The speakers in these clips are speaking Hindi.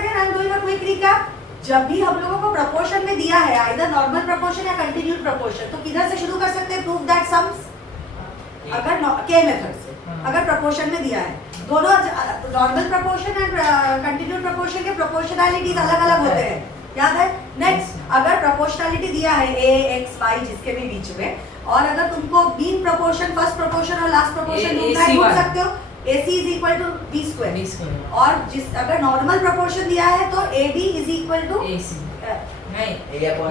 Again I am doing a quick recap. जब भी हम लोगों को प्रोपोर्शन में दिया है आइदर नॉर्मल प्रोपोर्शन या कंटिन्यूड प्रोपोर्शन, तो किधर से शुरू कर सकते हैं प्रूफ दैट सम्स? अगर के मेथड से, अगर प्रोपोर्शन में दिया है दोनों normal proportion and continued proportion के प्रोपोर्शनैलिटीज अलग अलग होते हैं, याद है? नेक्स्ट अगर प्रोपोर्शनैलिटी दिया है a x y जिसके भी बीच में, और अगर तुमको मीन प्रोपोर्शन, फर्स्ट प्रोपोर्शन और लास्ट प्रोपोर्शन ढूंढना है, ढूंढ सकते हो AC is equal to B square। और जिस अगर नॉर्मल प्रोपोर्शन दिया है तो AB is equal to AC, नहीं A upon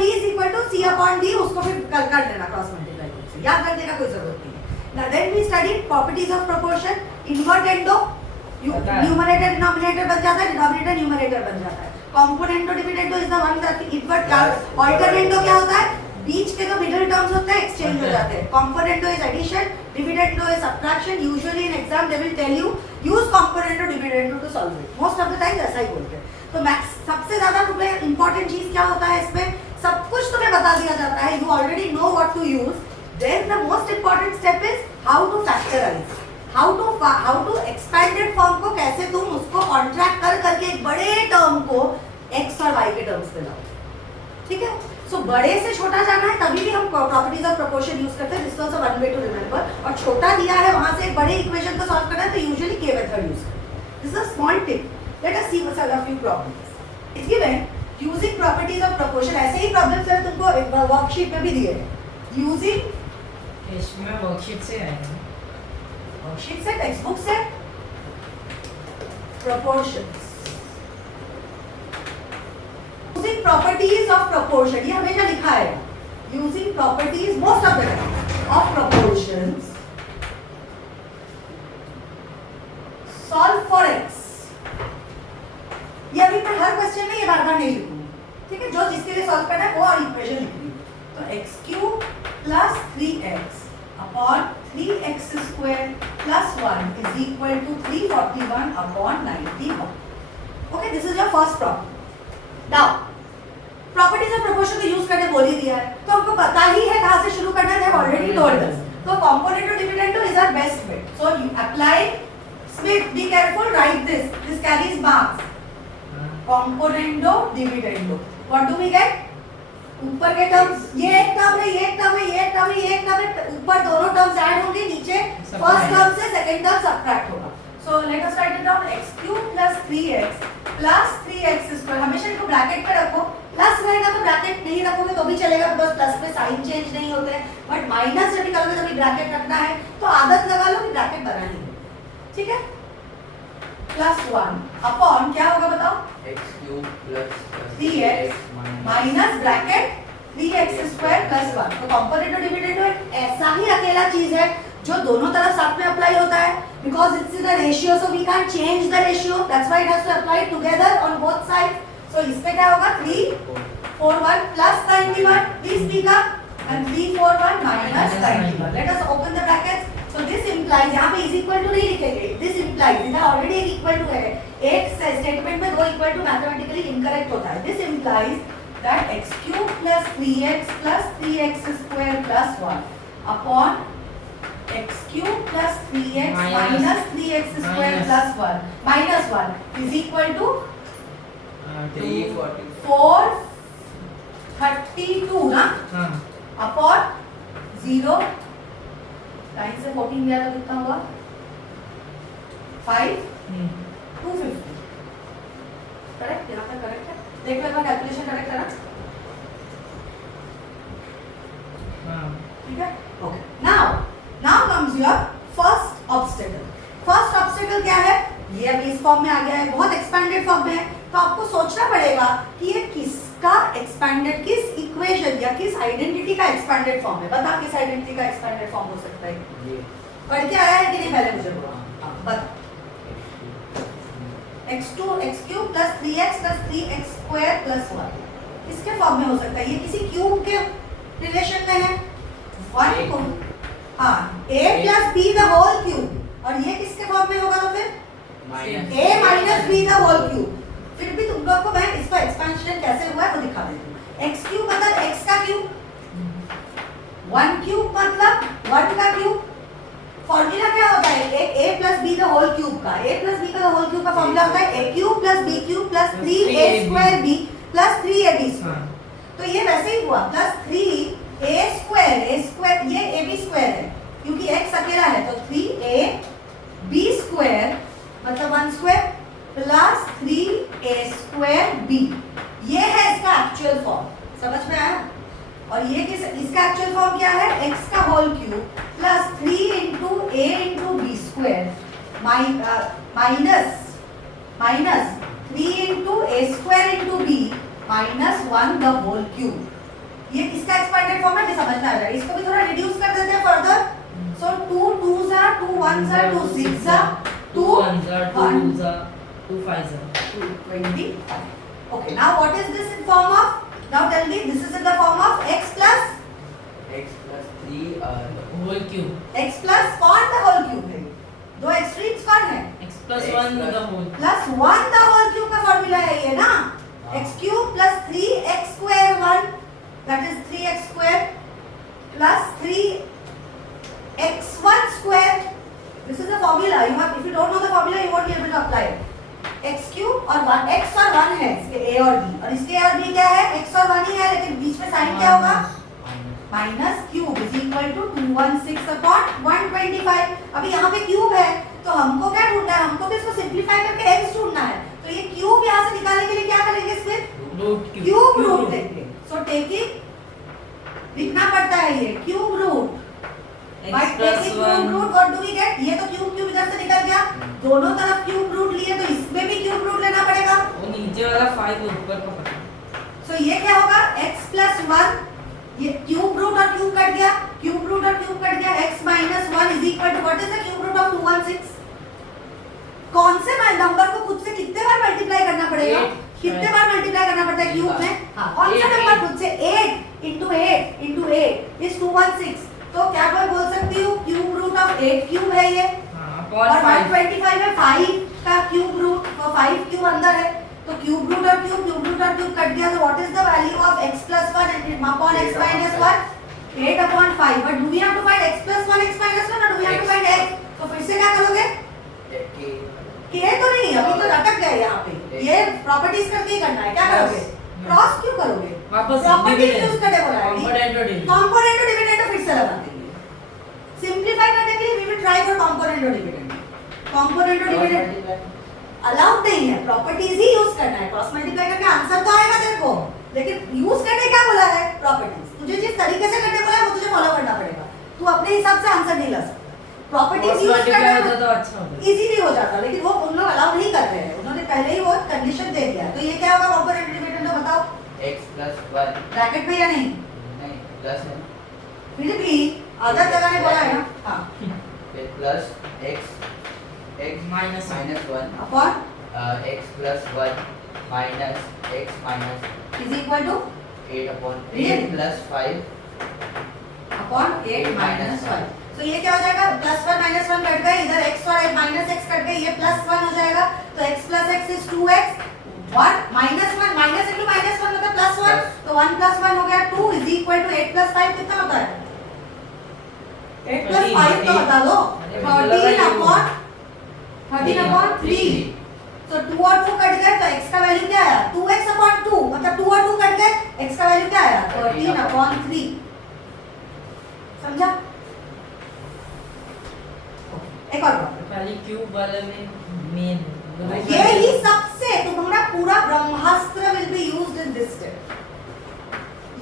B is equal to C upon D, उसको फिर कर लेना क्रॉस मल्टीप्लाई से, याद रखने का कोई जरूरत नहीं है। Now then we studied properties of proportion, invertendo, numerator denominator बन जाता है, डिनोमिनेटर न्यूमरेटर बन जाता है। Componendo dividendo is the one that invert, alternendo क्या होता है? बीच के जो मिडिल टर्म्स होते हैं एक्सचेंज हो जाते हैं। Componendo is addition, dividendo is subtraction. Usually in exam they will tell you use componendo dividendo to solve it, most of the time ऐसा ही बोलते हैं। तो मैक्स सबसे ज्यादा तुम्हें इंपॉर्टेंट चीज क्या होता है इसमें? सब कुछ तुम्हें बता दिया जाता है, you already know what to use. Then the most important step is how to factorize, how to expanded form को कैसे तुम उसको कॉन्ट्रैक्ट कर करके एक बड़े टर्म को x और y के टर्म्स में लाओ, ठीक है? सो बड़े से छोटा जाना है तभी भी हम प्रॉपर्टीज ऑफ प्रोपोर्शन यूज करते हैं, this was one way to remember. और छोटा दिया है वहां से एक बड़े इक्वेशन को सॉल्व करना है तो यूजुअली के मेथड यूज करते हैं। This is a small tip, let us see what are the few problems. It's given using properties of proportion, ऐसे ही प्रॉब्लम्स है तुमको वर्कशीट में भी दिए हैं। यूजिंग इसमें वर्कशीट से आएगा, वर्कशीट से, टेक्स्ट बुक से, proportions, using properties of proportion, ये हमेशा लिखा है, using properties most of the time of proportions, solve for x। ये अभी मैं हर क्वेश्चन में ये बार बार नहीं लिखूंगी, ठीक है? जो जिसके लिए सॉल्व करना है वो और इक्वेशन लिखूंगी। तो x³ plus 3x upon 3x square plus 1 is equal to 341 upon 91। Okay, this is your first problem. Now properties of proportion को यूज करने बोल ही दिया है तो हमको पता ही है कहां से शुरू करना है, ऑलरेडी टोल्ड अस। तो componendo dividendo is our best method, so you apply Smith, be careful, right this carries marks. Componendo dividendo, what do we get? ऊपर के टर्म्स, ये एक टर्म है, ये एक टर्म है, ये एक टर्म है, ये एक टर्म है, ऊपर दोनों टर्म्स ऐड होंगे, नीचे फर्स्ट टर्म से सेकंड टर्म सबट्रैक्ट होगा। So let us right it down, x³ plus 3x plus 3x square, हमेशा इसको ब्रैकेट में रखो, प्लस रहेगा तो ब्रैकेट नहीं रखोगे तो भी चलेगा, बिकॉज़ प्लस में साइन चेंज नहीं होते हैं, बट माइनस जब निकालोगे तभी ब्रैकेट रखना है, तो आदत लगा लो कि ब्रैकेट बनानी है, ठीक है? प्लस 1 अपॉन क्या होगा बताओ? x³ plus 3x minus bracket 3x square plus 1। तो कॉम्पोनेंटो डिविडेंडो एक ऐसा ही अकेला चीज है जो दोनों तरफ साथ में अप्लाई होता है, because it's in the ratio, so we can change the ratio, that's why it has to apply together on both sides. So इसमें क्या होगा? 341 plus 91, please speak up, and 341 minus 91। Let us open the brackets. So this implies, यहाँ पे इज इक्वल टू नहीं लिखेंगे, दिस इंप्लाइज, इधर ऑलरेडी एक इक्वल टू है, एक स्टेटमेंट में दो इक्वल टू मैथमेटिकली इनकरेक्ट होता है। This implies that x³ plus 3x plus 3x square plus 1 upon x³ plus 3x minus 3x square plus 1 minus 1 is equal to 432 ना? अपॉन 0, 9 से 14 गया तो कितना हुआ? 5 250, करेक्ट? यहाँ पर करेक्ट है, देख लो कैलकुलेशन करेक्ट है ना? ठीक है, okay. Now comes your first obstacle. First obstacle क्या है? ये अभी इस फॉर्म में आ गया है, बहुत एक्सपेंडेड फॉर्म में है, तो आपको सोचना पड़ेगा कि ये किसका एक्सपेंडेड, किस इक्वेशन या किस आइडेंटिटी का एक्सपेंडेड फॉर्म है। बता किस आइडेंटिटी का एक्सपेंडेड फॉर्म हो सकता है? ये पढ़ के आया है कि नहीं? पहले मुझे बोलो, बता। x³ plus 3x plus 3x square plus 1 इसके फॉर्म में हो सकता है, ये किसी क्यूब के रिलेशन में है, 1 को हाँ a प्लस b द होल क्यूब, और ये किसके फॉर्म में होगा? तो फिर a minus b the whole cube. फिर भी तुम लोग को मैं इसका एक्सपेंशन कैसे हुआ है वो दिखा देती हूँ। x³ मतलब x का क्यूब, 1³ मतलब 1 का क्यूब, फॉर्मूला क्या होता है a plus b the whole cube का a plus b का होल क्यूब का फॉर्मूला होता है a cube plus b cube plus 3a square b plus 3ab square। तो ये वैसे ही हुआ plus 3a square ये ab square है क्योंकि x अकेला है तो 3a b square मतलब 1 square plus 3a square b, ये है इसका एक्चुअल फॉर्म। समझ में आया? और ये इसका एक्चुअल फॉर्म क्या है? x का whole cube plus 3 into a into B square minus 3 into a square into b minus 1 the whole cube. ये इसका एक्सपांडेड फॉर्म है, ये समझ में आ रहा है। इसको भी थोड़ा रिड्यूस कर देते हैं further. So 2 2s are 2 1s are 2 6s are 2 1s are 2 2s are 2 5s are 225. Okay, now what is this in form of? Now tell me, this is in the form of x plus 3 whole cube. x plus कौन the whole cube है? दो एक्सट्रीम्स कौन है? X plus X 1 plus the whole. Plus 1 the whole cube का फॉर्मूला है ये ना? x cube plus 3x square 1 that is 3x square plus 3x1 square. This is the formula. You have, if you don't know the formula, you won't be able to apply it. x cube और 1 x और 1 है इसके a और b, और इसके a और b क्या है? x और 1 ही है, लेकिन बीच में साइन क्या होगा? Minus cube is equal to 216 upon 125। अभी यहाँ पे क्यूब है तो हमको क्या ढूंढना है? हमको तो इसको सिंपलीफाई करके x ढूंढना है। तो ये क्यूब यहाँ से निकालने के लिए क्या करेंगे? फिर क्यूब रूट लेंगे। सो टेकिंग लिखना पड़ता है ये cube root by taking cube root. What do we get? ये तो क्यूब क्यूब इधर से निकल गया, दोनों तरफ क्यूब रूट लिए तो इसमें भी क्यूब रूट लेना पड़ेगा। वो नीचे वाला 5 ऊपर का पता। सो ये क्या होगा? x plus 1, ये क्यूब रूट और क्यूब कट गया, क्यूब रूट और क्यूब कट गया, x minus 1 is equal to what is the cube root of 216? कौन से नंबर को खुद से कितने बार मल्टीप्लाई करना पड़ेगा? कितने बार मल्टीप्लाई करना पड़ता है क्यूब में? हाँ, कौन सा नंबर खुद से? 8 into 8 into 8 is 216। तो क्या मैं बोल सकती हूँ? क्यूब रूट ऑफ 8 क्यूब है ये, और 125 है 5 का क्यूब रूट, तो 5 क्यूब अंदर है, तो क्यूब रूट और क्यूब कट गया। तो what is the value of x plus 1 upon x minus 1? 8 upon 5। But do we have to find x plus 1 x minus 1 और do we have to find x? तो फिर से क्या करोगे? k तो नहीं, अभी तो अटक गए यहाँ पे। ये प्रॉपर्टीज करके ही करना है। क्या करोगे? क्रॉस क्यों करोगे? वापस प्रॉपर्टीज यूज करके बोला है। कंपोनेंट और डिविडेंड। कंपोनेंट और डिविडेंड फिर से लगा देंगे। सिंपलीफाई करने के लिए we will try for component और डिविडेंड। कंपोनेंट और डिविडेंड अलाउड नहीं है, प्रॉपर्टीज ही यूज करना है। क्रॉस मल्टीप्लाई करके आंसर तो आएगा तेरे को, लेकिन यूज करने क्या बोला है? प्रॉपर्टीज। तुझे जिस तरीके से करने बोला है वो तुझे फॉलो करना पड़ेगा। तू अपने हिसाब से आंसर नहीं ला सकता। प्रॉपर्टीज यूज करना तो अच्छा होगा, इजीली हो जाता, लेकिन वो उन लोग अलाउ नहीं कर रहे हैं। उन्होंने पहले ही वो कंडीशन दे दिया है। तो ये क्या होगा कंपोनेंट और डिविडेंड? तो बताओ। x plus 1 ब्रैकेट में या नहीं? नहीं प्लस है, फिर भी आधा जगह ने बोला है ना। हाँ, फिर प्लस x minus 1 अपॉन x plus 1 minus x minus is equal to 8 upon Really? 8 plus 5 upon 8 minus 1। तो ये क्या हो जाएगा? प्लस 1 माइनस 1 कट गए, इधर x और माइनस x कट गए, ये प्लस 1 हो जाएगा। तो x plus x is 2x, 1 minus 1 minus into minus 1 मतलब प्लस 1, तो 1 plus 1 हो गया 2 is equal to 8 plus 5 कितना होता है? 8 plus 5 तो बता दो। 13 upon 3। तो 2 और 2 कट गए, तो x का वैल्यू क्या आया? 2x upon 2, मतलब 2 और 2 कट गए, x का वैल्यू क्या आया? 13 upon 3। समझा? एक और बात, पहले क्यूब वाले में मेन ये ही सबसे तुम्हारा पूरा ब्रह्मास्त्र will be used in this step.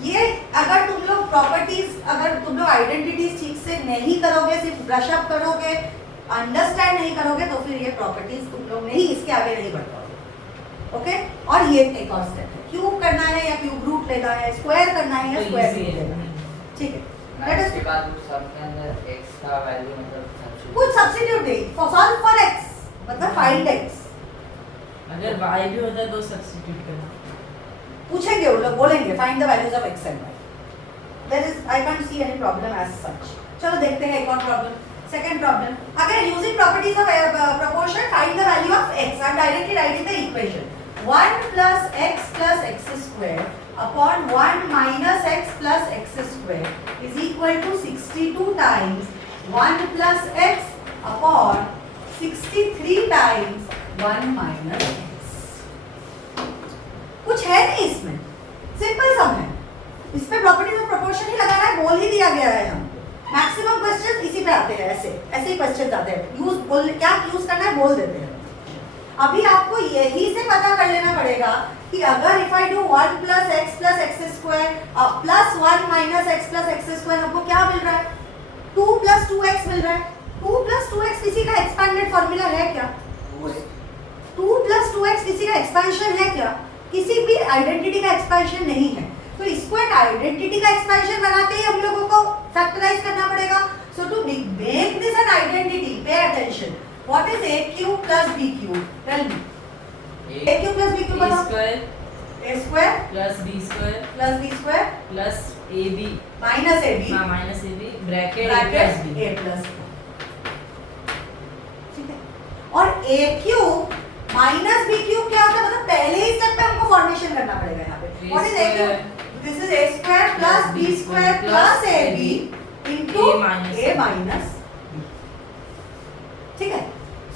ये अगर तुम लोग प्रॉपर्टीज, अगर तुम लोग आइडेंटिटीज ठीक से नहीं करोगे, सिर्फ ब्रश अप करोगे, अंडरस्टैंड नहीं करोगे, तो फिर ये प्रॉपर्टीज तुम लोग नहीं, इसके आगे नहीं बढ़ पाओगे। ओके, और ये एक और स्टेप है, क्यूब करना है या क्यूब रूट लेना है, स्क्वायर करना है या स्क्वायर रूट लेना है। ठीक है, इसके बाद उस सब के अंदर x का वैल्यू मतलब कुछ सब्स्टिट्यूट नहीं, सॉल्व फॉर x मतलब फाइंड x। अगर y भी होता है तो सब्स्टिट्यूट करना पूछेंगे वो लोग, बोलेंगे find the values of x and y। There is, I can't see any problem as such. चलो देखते हैं एक और प्रॉब्लम। सेकंड प्रॉब्लम, अगर using properties of proportion find the value of x, I am directly writing the equation 1 plus x square upon 1 minus x plus x square is equal to 62 times 1 plus x upon 63 times 1 minus x. कुछ है नहीं इसमें, सिंपल सम है। इस पे प्रॉपर्टीज ऑफ प्रोपोर्शन ही लगाना है, बोल ही दिया गया है हमको। मैक्सिमम क्वेश्चन इसी पे आते हैं, ऐसे ही क्वेश्चन आते हैं। यूज बोल क्या यूज करना है बोल देते हैं। अभी आपको यही से पता कर लेना पड़ेगा कि अगर if I do 1 plus X square plus 1 minus x square, हमको क्या मिल रहा है? 2 प्लस 2x मिल रहा है। 2 प्लस 2x किसी का एक्सपेंडेड फॉर्मूला है क्या? 2 प्लस 2x किसी का एक्सपेंशन है क्या? किसी भी आइडेंटिटी का एक्सपेंशन नहीं है। तो इसको एक आइडेंटिटी का एक्सपेंशन बनाते ही हम लोगों को फैक्टराइज करना पड़ेगा। So to make this an identity, pay attention, what is a cube plus b cube? Tell me. a cube plus b cube बताओ। a square plus b square plus ab minus ab हाँ minus ab bracket bracket plus b a plus b, ठीक है। और a cube minus b cube क्या होता है? मतलब पहले ही स्टेप पे हमको फॉर्मेशन करना पड़ेगा यहाँ पे। What is a cube? This is a square plus b square plus ab into a minus b, ठीक है।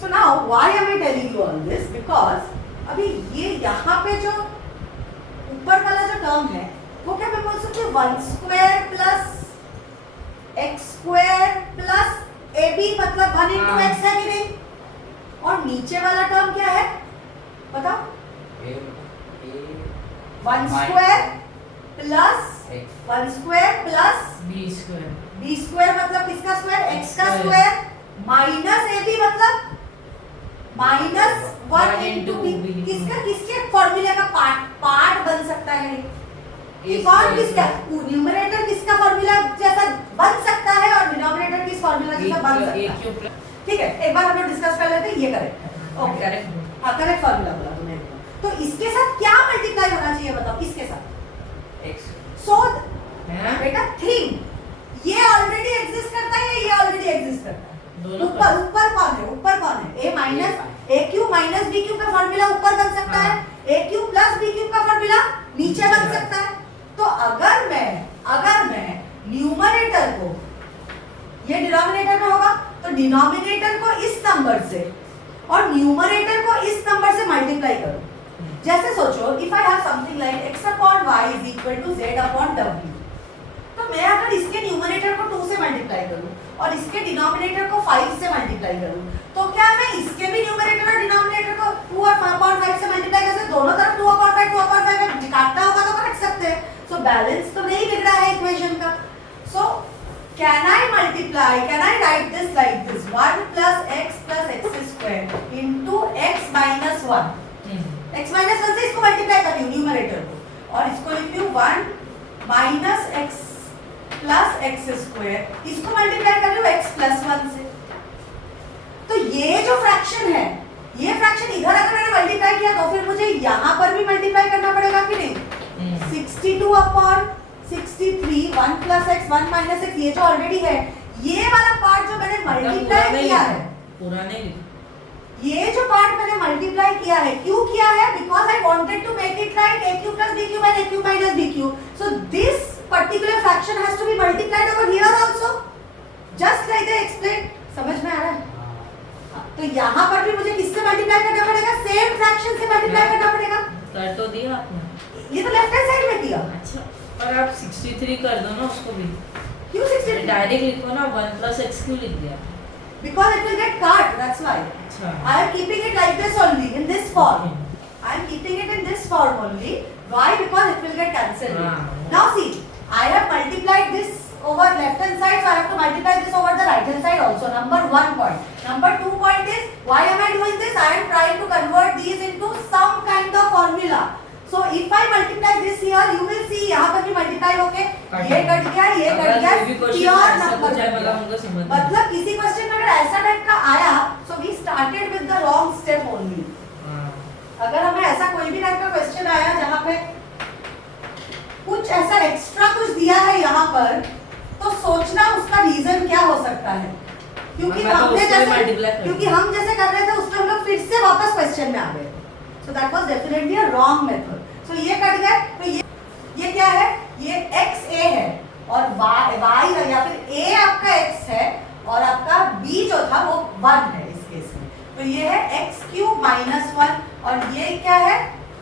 So now why am I telling you all this? Because अभी ये यहाँ पे जो ऊपर वाला जो टर्म है वो क्या मैं बोल सकती हूँ 1 square plus X square plus A B, मतलब 1 इंटू एक्स है कि नहीं? और नीचे वाला टर्म क्या है बताओ? 1 square plus 1 square plus b square B square, मतलब किसका स्क्वायर? एक्स का स्क्वायर, माइनस ए बी मतलब माइनस 1 इंटू बी। किसका किसके फॉर्मूले का पार्ट बन सकता है कि कौन किसका? न्यूमरेटर किसका फॉर्मूला जैसा बन सकता है और डिनोमिनेटर किस फॉर्मूला जैसा बन सकता है? ठीक है, एक बार हम लोग डिस्कस कर लेते हैं। ये करेक्ट है, ओके करेक्ट, हाँ करेक्ट फॉर्मूला बोला तुमने। तो इसके साथ क्या मल्टीप्लाई होना चाहिए बताओ? किसके साथ? x सो बेटा थिंग ये ऑलरेडी एग्जिस्ट करता है, ये ऑलरेडी एग्जिस्ट करता है। ऊपर ऊपर कौन है? ऊपर कौन है? a minus A cube minus B cube का फॉर्मूला ऊपर बन सकता है, A cube plus B cube का फॉर्मूला नीचे बन सकता है। तो अगर मैं न्यूमरेटर को, ये डिनोमिनेटर में होगा, तो डिनोमिनेटर को इस नंबर से और न्यूमरेटर को इस नंबर से मल्टीप्लाई करूं। जैसे सोचो if I have something like x upon y is equal to z upon w, तो मैं अगर इसके न्यूमरेटर को 2 से मल्टीप्लाई करूं और इसके डिनोमिनेटर को 5 से मल्टीप्लाई करूं, तो क्या मैं इसके भी न्यूमरेटर और डिनोमिनेटर को 2 और 5 से मल्टीप्लाई कर सकते? दोनों तरफ 2/5 काटना होगा तो काट सकते हैं। सो बैलेंस तो नहीं बिगड़ा है इक्वेशन का। सो can I right this like this 1 plus x square into x minus 1। x minus 1 से इसको मल्टीप्लाई कर रही हूं न्यूमरेटर को, और इसको लिख रही हूं 1 minus x plus X square, इसको मल्टीप्लाई कर रही हूँ x प्लस 1 से। तो ये जो फ्रैक्शन है, ये फ्रैक्शन इधर अगर मैंने मल्टीप्लाई किया तो फिर मुझे यहाँ पर भी मल्टीप्लाई करना पड़ेगा कि नहीं? 62 upon 63 1 plus x 1 minus x, ये जो ऑलरेडी है, ये वाला पार्ट जो मैंने मल्टीप्लाई किया है, पूरा नहीं, ये जो पार्ट मैंने मल्टीप्लाई किया है, क्यों किया है? Because I wanted to make it like a cube plus b cube and a cube minus b cube. So this particular fraction has to be multiplied over here also, just like they explained। समझ में आ रहा है? तो यहाँ पर भी मुझे किससे मल्टीप्लाई करना पड़ेगा? सेम फ्रैक्शन से मल्टीप्लाई करना पड़ेगा। कर तो दिया आपने, ये तो लेफ्ट हैंड साइड में किया। अच्छा, और आप 63 कर दो ना उसको भी। क्यों 63? डायरेक्ट लिखो ना, 1 प्लस x क्यों लिख दिया? Because it will get cut, that's why। अच्छा, I am keeping it like this only, in this form। I am keeping it in this form only। Why? Because it will get cancelled। Now see, I have multiplied this over left hand side, so I have to multiply this over the right hand side also. Number 1 point. Number 2 point is, why am I doing this? I am trying to convert these into some kind of formula। So if I multiply this here, you will see यहाँ पर भी multiply होके ये कट गया, pure number। मतलब किसी क्वेश्चन में अगर ऐसा टाइप का आया, so we started with the wrong step only। अगर हमें ऐसा कोई भी टाइप का क्वेश्चन आया जहाँ पे कुछ ऐसा एक्स्ट्रा कुछ दिया है यहाँ पर, तो सोचना उसका रीजन क्या हो सकता है। क्योंकि हम जैसे कर रहे थे उसमें हम लोग फिर से वापस क्वेश्चन में आ गए। So that was definitely a wrong method. So ये कट गए, तो ये क्या है? ये x a है और y या फिर a आपका x है और आपका b जो था वो 1 है इस केस में, तो ये है x क्यूब माइनस 1 और ये क्या है,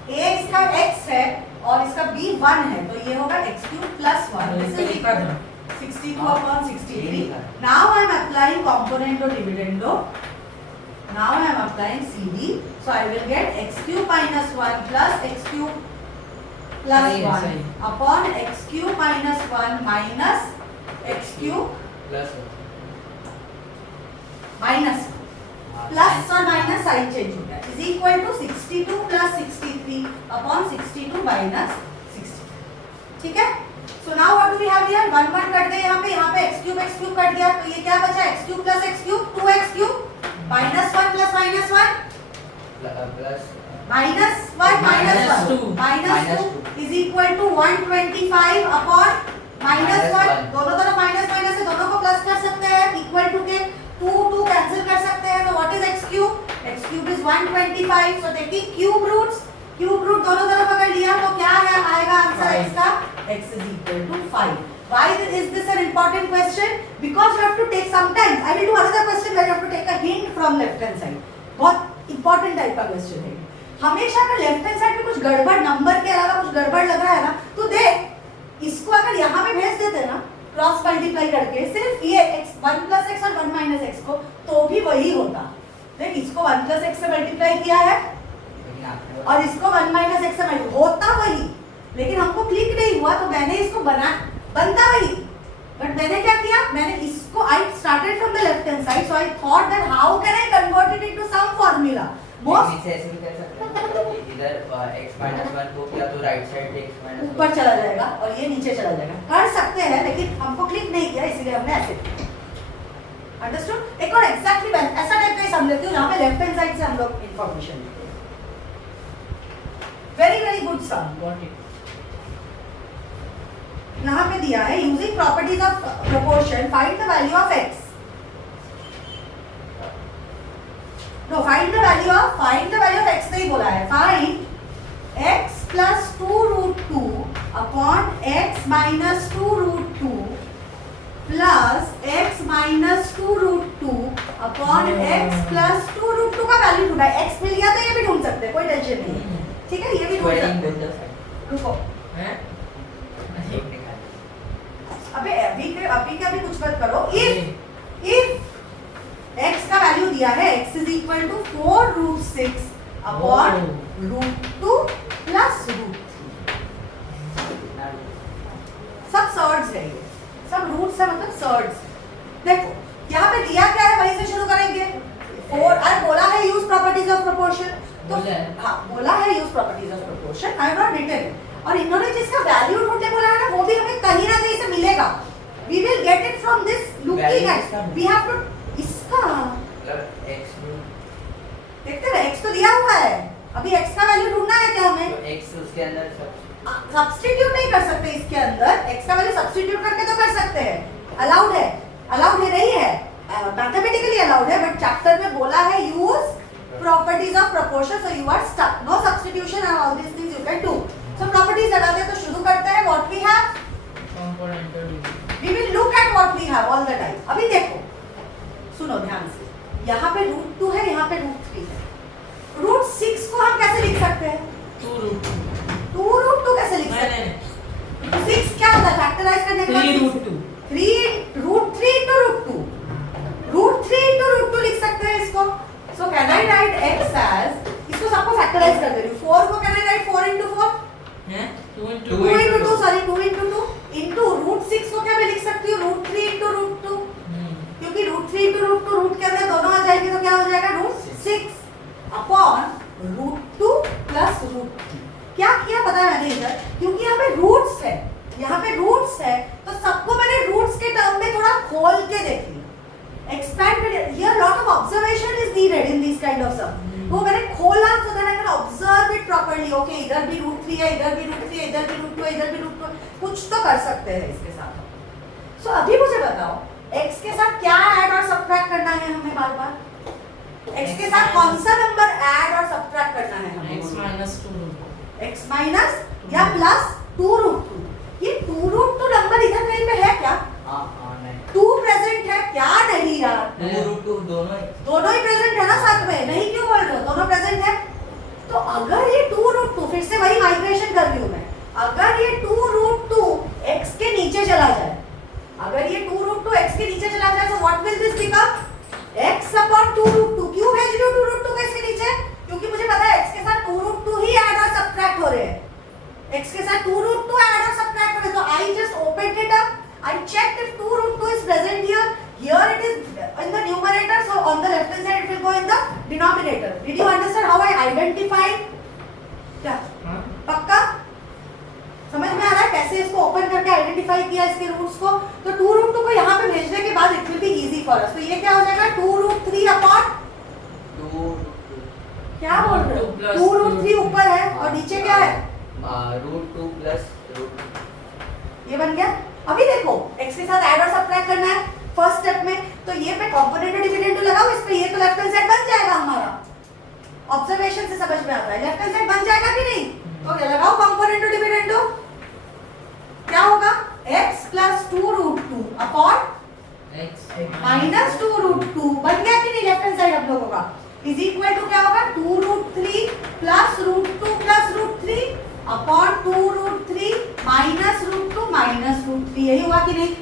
a इसका x है और इसका b 1 है, तो ये होगा x cube plus 1, this is equal 62 upon 63. Now I am applying component or dividendo. Now I am applying CD, so I will get x cube minus 1 plus x cube plus Sorry, 1 sorry. upon x cube minus 1 minus x cube plus minus plus और माइनस साइन चेंज हो गया is equal to 62 plus 63 upon 62 minus 63. ठीक है, so now what do we have here, 1 1 cut गए यहाँ पे x क्यूब कट गया, तो ये क्या बचा, x cube plus x cube 2x cube minus 1 plus minus 1 plus minus 1 minus 2 minus 2 is equal to 125 upon minus 1, दोनों तरफ माइनस माइनस है, दोनों को प्लस कर सकते हैं, इक्वल टू के 2 2 कैंसिल कर सकते हैं, तो what is x cube is 125, so taking cube root दोनों तरफ अगर लिया तो क्या है आएगा आंसर x का, x is equal to 5. Why is this an important question? Because you have to take sometimes, I will do another question where you have to take a hint from left hand side. बहुत important टाइप का क्वेश्चन है, हमेशा अगर लेफ्ट हैंड साइड पे कुछ गड़बड़, नंबर के अलावा कुछ गड़बड़ लग रहा है ना, तो देख इसको अगर यहाँ पे भेज देते ना क्रॉस मल्टीप्लाई करके, सिर्फ ये x 1 प्लस x और 1 माइनस x को, तो भी वही होता. देख इसको 1 प्लस x से मल्टीप्लाई किया है और इसको 1 माइनस x से मल्टीप्लाई, होता वही, लेकिन हमको क्लिक नहीं हुआ तो मैंने इसको बनता वही, बट मैंने क्या किया, मैंने इसको I started from the left hand side, so I thought that how can I convert it into some formula. Most ऐसे भी कर सकते हैं, इधर x माइनस 1 को किया तो राइट साइड x माइनस ऊपर चला जाएगा और ये नीचे चला जाएगा, कर सकते हैं, लेकिन हमको क्लिक नहीं किया इसीलिए हमने ऐसे किया. अंडरस्टूड. एक और एग्जैक्टली ऐसा टाइप का ही समझ लेती हूँ जहाँ पे लेफ्ट हैंड साइड से हम लोग इंफॉर्मेशन लेते हैं. Very very good sum. Got it. यहाँ पे दिया है using properties of proportion find the value of x. No find the value of x नहीं बोला है, find x plus 2 root 2 upon x minus 2 root 2 plus x minus 2 root 2 upon x plus 2 root 2 का वैल्यू ढूंढा है. x मिल गया तो ये भी ढूंढ सकते हैं, कोई टेंशन नहीं है. ठीक है, ये भी ढूंढ सकते हैं. रुको, हैं? अभी क्या भी कुछ मत करो. इफ x का वैल्यू दिया है, x is equal to 4 root 6 upon root 2 plus root 3. सब सर्ड्स है, ये सब रूट्स है, मतलब सर्ड्स. देखो यहाँ पे दिया क्या है, वहीं से शुरू करेंगे. 4 और बोला है यूज प्रॉपर्टीज ऑफ प्रोपोर्शन, तो हाँ बोला है use properties of proportion, I have not written. और इन्होंने जिसका वैल्यू ढूंढने बोला है ना, वो भी हमें कहीं ना कहीं से मिलेगा. We will get it from this looking at, we have to इसका x देखते हैं, x तो दिया हुआ है, अभी x का वैल्यू ढूंढना है क्या हमें. तो x उसके अंदर सब्स्टिट्यूट नहीं कर सकते इसके अंदर, x का वैल्यू सब्स्टिट्यूट करके तो कर सकते हैं, अलाउड है नहीं है, मैथमेटिकली अलाउड है, बट चैप्टर में बोला है use properties of proportion, so you are stuck. No substitution and all this things you can do. So properties लगाते हैं, तो शुरू करते हैं. What we have, we will look at what we have all the time. अभी देखो, सुनो ध्यान से, यहाँ पे रूट 2 है, यहाँ पे रूट 3 है. रूट 6 को हम कैसे लिख सकते हैं, 2 रूट 2 कैसे लिख सकते हैं. 6 क्या होता है, फैक्टराइज करने के बाद 3 root 2 root 3 into root 2, root 3 into root 2 लिख सकते हैं इसको. So can I write x as, इसको सबको फैक्टराइज कर दे रही हूँ. 4 को कैन आई राइट 4 into 4 हैं? 2 into 2 into 2 sorry 2 into 2 into root 6 को क्या मैं लिख सकती हूँ, रूट 3 into रूट 2, क्योंकि रूट 3 into रूट 2 रूट के अंदर दोनों आ जाएंगे, तो क्या हो जाएगा, root 6 upon root 2 plus root 3. क्या किया पता है मैंने इधर, क्योंकि यहाँ पे रूट्स है, तो सबको मैंने रूट्स के टर्म में थोड़ा खोल के देख लिया. Expanded here, lot of observation is needed in these kind of stuff. वो मैंने खोला so that I can observe it properly. Okay, इधर भी रूट 3 है, इधर भी रूट 3 है, इधर भी रूट 2 है, इधर भी रूट 2, कुछ तो कर सकते हैं इसके साथ. So अभी मुझे बताओ, x के साथ क्या ऐड और सबट्रैक्ट करना है हमें बार-बार. x के साथ कौन सा नंबर ऐड और सबट्रैक्ट करना है हमें, x minus 2 x माइनस या प्लस 2 रूट 2. ये 2 रूट 2 नंबर इधर कहीं पे है क्या, हाँ नहीं 2 प्रेजेंट है क्या, नहीं फिर से वही माइग्रेशन कर रही हूँ मैं। अगर ये 2√2 x के नीचे चला जाए, अगर ये 2√2 x के नीचे चला जाए, तो what will this become? x upon 2√2। क्यों भेज रही हूँ 2√2 को इसके नीचे? क्योंकि मुझे पता है x के साथ 2√2 ही ऐड और सब्ट्रैक्ट हो रहे हैं, x के साथ 2√2 ऐड और सब्ट्रैक्ट हो रहे हैं। तो I just opened it up, I checked if 2√2 is present here. Here it is in the numerator, so on the left hand side it will go in the denominator. Did you understand how I identified? क्या हाँ? पक्का समझ में आ रहा है कैसे इसको ओपन करके आइडेंटिफाई किया इसके रूट्स को? तो 2√2 को यहाँ पे भेजने के बाद it will be easy for us. तो ये क्या हो जाएगा? 2√3 अपॉन 2 क्या बोल रहे हो? 2√3 ऊपर है और नीचे क्या है? √2 प्लस √2। ये बन गया। अभी देखो x के साथ ऐड और सब्ट्रैक्ट करना है फर्स्ट स्टेप में, तो ये पे कंपोनेंट और डिविडेंड लगाओ इस पे, ये तो लेफ्ट हैंड साइड बन जाएगा हमारा। ऑब्जर्वेशन से समझ में आता है लेफ्ट हैंड साइड बन जाएगा कि नहीं? तो क्या लगाओ कंपोनेंट और डिविडेंड, क्या होगा? x प्लस 2√2 अपॉन माइनस 2√2 बन गया कि नहीं लेफ्ट हैंड साइड हम लोगों का? इज इक्वल टू क्या होगा? 2√3 plus √2 plus √3 upon 2√3 minus √2 minus √3। यही हुआ कि नहीं?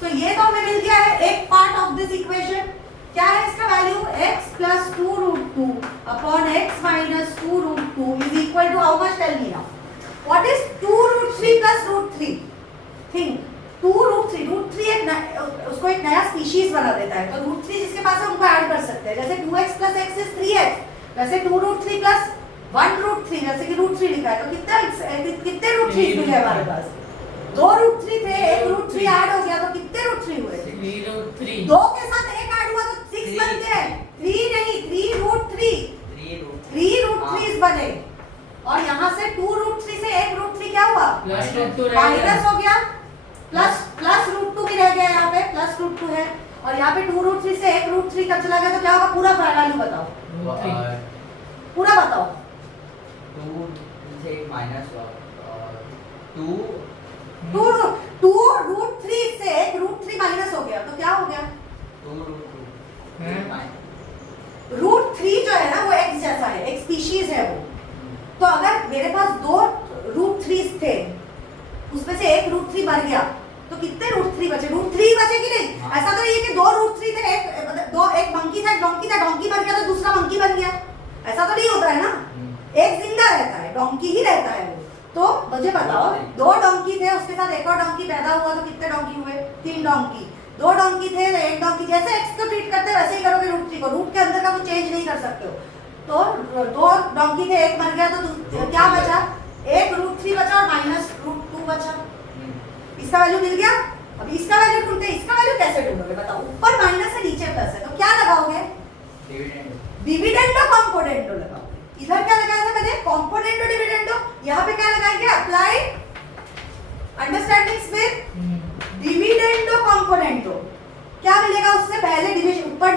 तो ये तो हमें मिल गया है एक पार्ट ऑफ दिस इक्वेशन। क्या है इसका value? x plus 2√2 upon x minus 2√2 is equal to how much? Tell me now what is 2√3 plus √3? Think 2√3, √3 उसको एक नया स्पीशीज बना देता है। तो √3 जिसके पास है उनको ऐड कर सकते हैं। जैसे 2x plus x is 3x, वैसे 2√3 प्लस 1√3 जैसे कि √3 लिखा है, तो कितने √3 मिले हमारे पास? 2 √3 थे, एक √3 ऐड हो गया, तो कितने √3 हुए? 3√3। 2 के साथ एक ऐड हुआ तो 6 बनते हैं। 3 नहीं, 3√3 3√3 बने। और यहाँ से 2√3 से एक √3 क्या हुआ? प्लस √2 माइनस हो गया, प्लस √2 भी रह गया यहाँ पे, प्लस √2 है। और यहाँ पे 2√3 से एक √3 कब चला गया तो क्या होगा? पूरा वैल्यू बताओ, पूरा बताओ। 2 से माइनस 2 2√3 से एक √3 माइनस हो गया तो क्या हो गया? 2√3 जो है ना वो x जैसा है, एक स्पीशीज है वो। तो अगर मेरे पास 2 √3 थे, उसमें से एक √3 मर गया, तो कितने √3 बचे? √3 बचे कि नहीं? ऐसा तो नहीं है कि 2 √3 थे, एक मंकी था, डोंकी मर गया तो दूसरा मंकी बन गया, ऐसा तो नहीं होता है ना। एक जिंदा रहता है, डोंकी ही रहता है वो। तो मुझे बताओ 2 डोंकी थे, उसके साथ एक और डोंकी पैदा हुआ तो कितने डोंकी हुए? 3 डोंकी। 2 डोंकी थे तो एक डोंकी। जैसे x को ट्रीट करते हैं वैसे ही करोगे √3 को, रूट के अंदर का कुछ चेंज नहीं कर सकते हो। तो 2 डोंकी थे, एक मर गया तो क्या बचा? एक √3 बचा और माइनस √2 बचा। इसका वैल्यू मिल गया। अब इसका वैल्यू ढूंढते हैं, इसका वैल्यू कैसे ढूंढोगे बताओ? ऊपर माइनस है नीचे प्लस है, तो क्या लगाओगे? डिविडेंडो कंपोनेंटो लगाओ। इधर क्या लगाया था मैंने? कंपोनेंटो डिविडेंडो। यहाँ पे क्या लगाएंगे? Applied understandings with dividendo कंपोनेंटो। क्या मिलेगा उससे? पहले डिवीजन, ऊपर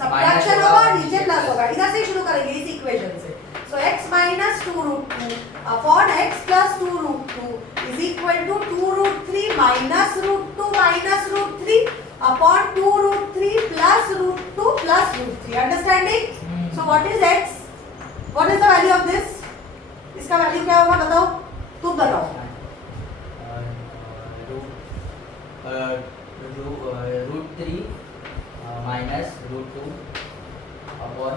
सब्ट्रैक्शन होगा और नीचे प्लस होगा। इधर से शुरू करेंगे इस इक्वेशन से। So x minus 2√2 upon x plus 2√2 is equal to 2√3 minus √2 minus √3 upon 2√3 plus √2 plus √3। Understanding? So what is x? What is the value of this? इसका वैल्यू क्या होगा बताओ? तुम बताओ। √3 माइनस √2 अपॉन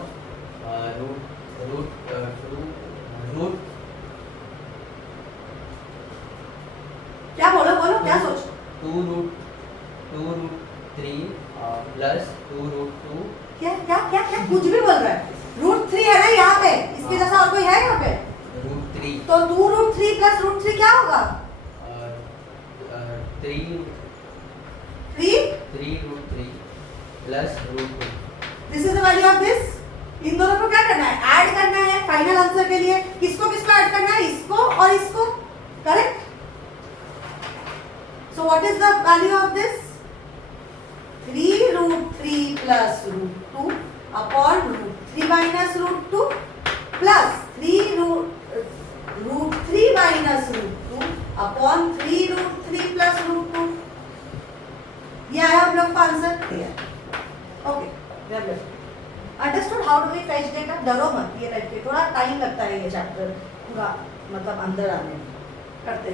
क्या बोलो क्या सोच? 2√3 प्लस 2√2। क्या कुछ भी बोल रहा है। √3 है ना यहाँ पे, इसके जैसा और कोई है यहाँ पे? √3 तो 2√3 प्लस √3 क्या होगा? 3 √3 plus √2। This is the value of this. इन दोनों को क्या करना है? ऐड करना है फाइनल आंसर के लिए। किसको किसको ऐड करना है? इसको और इसको, correct? So what is the value of this? 3√3 plus √2 upon √3 minus √2 plus 3√3 minus √2 upon 3√3 plus √2। ये आया हम लोग का answer. Okay, understood how do we fetch data, डरो मत, ये टाइप के थोड़ा टाइम लगता है ये चैप्टर पूरा मतलब अंदर आने में, करते हैं।